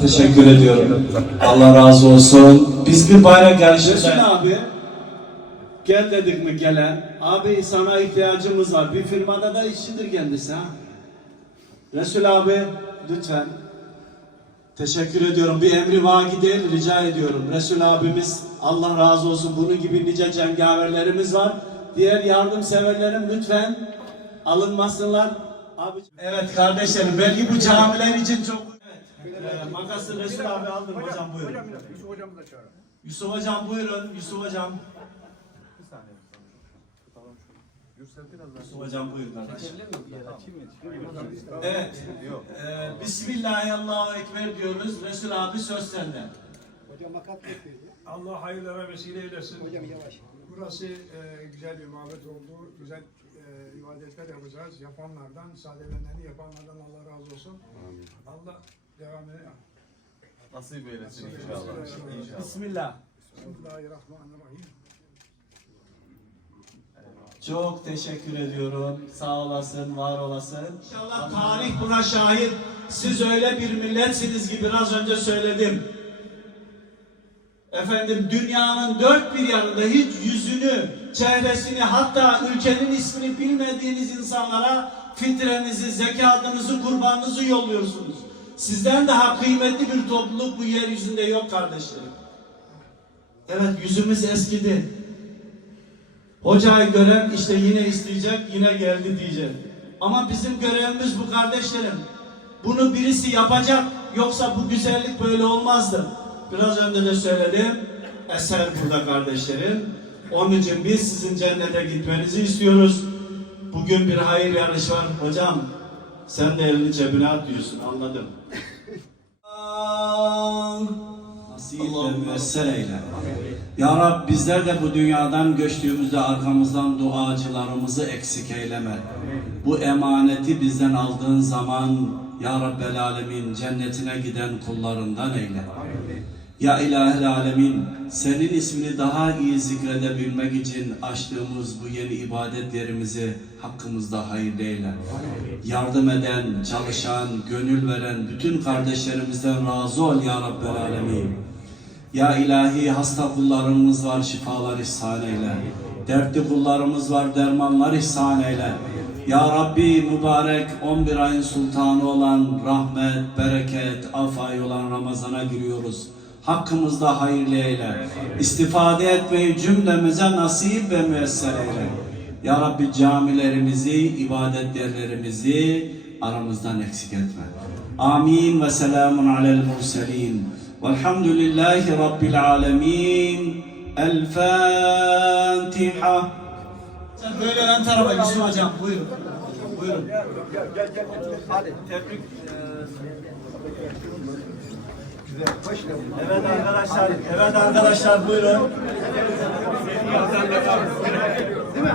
Teşekkür ediyorum. Allah razı olsun. Biz bir bayrak yarışında... Resul abi gel dedik mi gelen abi sana ihtiyacımız var. Bir firmada da işçidir kendisi ha. Resul abi lütfen. Teşekkür ediyorum. Bir emri vaki değil rica ediyorum. Resul abimiz Allah razı olsun. Bunun gibi nice cengaverlerimiz var. Diğer yardımseverlerim lütfen alınmasınlar. Abi evet kardeşlerim belki bu camiler için çok. Ee, makası Resul abi aldım hocam buyurun Yusuf hocamı da çağırın. Yusuf hocam buyurun. Yusuf hocam. Yusuf hocam buyurun kardeşim. Evet. Ee, Bismillahirrahmanirrahim Ekber diyoruz. Resul abi söz sende. Hocam makat. Allah hayırlara vesile eylesin. Hocam yavaş. Burası e, güzel bir mabet oldu. Güzel e, ibadetler yapacağız. Yapanlardan, sadelenlerini yapanlardan Allah razı olsun. Allah devam edelim. Nasip eylesin inşallah. İnşallah. Bismillah. Bismillahirrahmanirrahim. Çok teşekkür ediyorum. Sağ olasın, var olasın. İnşallah tarih buna şahit. Siz öyle bir milletsiniz ki biraz önce söyledim. Efendim dünyanın dört bir yanında hiç yüzünü, çehresini hatta ülkenin ismini bilmediğiniz insanlara fitrenizi, zekatınızı, kurbanınızı yolluyorsunuz. Sizden daha kıymetli bir topluluk bu yeryüzünde yok kardeşlerim. Evet yüzümüz eskidi. Hocayı gören işte yine isteyecek, yine geldi diyecek. Ama bizim görevimiz bu kardeşlerim. Bunu birisi yapacak. Yoksa bu güzellik böyle olmazdı. Biraz önce de söyledim. Eser burada kardeşlerim. Onun için biz sizin cennete gitmenizi istiyoruz. Bugün bir hayır yarışı var. Hocam sen de elini cebine at diyorsun. Anladım. Nasip ve müessel eyle. Ya Rab bizler de bu dünyadan göçtüğümüzde arkamızdan duacılarımızı eksik eyleme. Bu emaneti bizden aldığın zaman Ya Rabbel Alemin cennetine giden kullarından eyle. Ya İlahel Alemin senin ismini daha iyi zikredebilmek için açtığımız bu yeni ibadet yerimizi hakkımızda hayırlı eyle. Yardım eden, çalışan, gönül veren bütün kardeşlerimizden razı ol Ya Rabbel Alemin. Ya ilahi hasta kullarımız var şifalar ihsan eyle. Dertli kullarımız var dermanlar ihsan eyle. Ya Rabbi mübarek 11 ayın sultanı olan rahmet, bereket, af ayı olan Ramazan'a giriyoruz. Hakkımızda hayırlı eyle. İstifade etmeyi cümlemize nasip ve müesser eyle. Ya Rabbi camilerimizi, ibadet yerlerimizi aramızdan eksik etme. Amin ve selamun alel murselin. Velhamdülillahi Rabbil alemin. El Fatiha. Sen böyle ön tarafa Yusuf hocam buyurun. Buyurun. Tebrik. Evet arkadaşlar, evet arkadaşlar buyurun. Değil mi?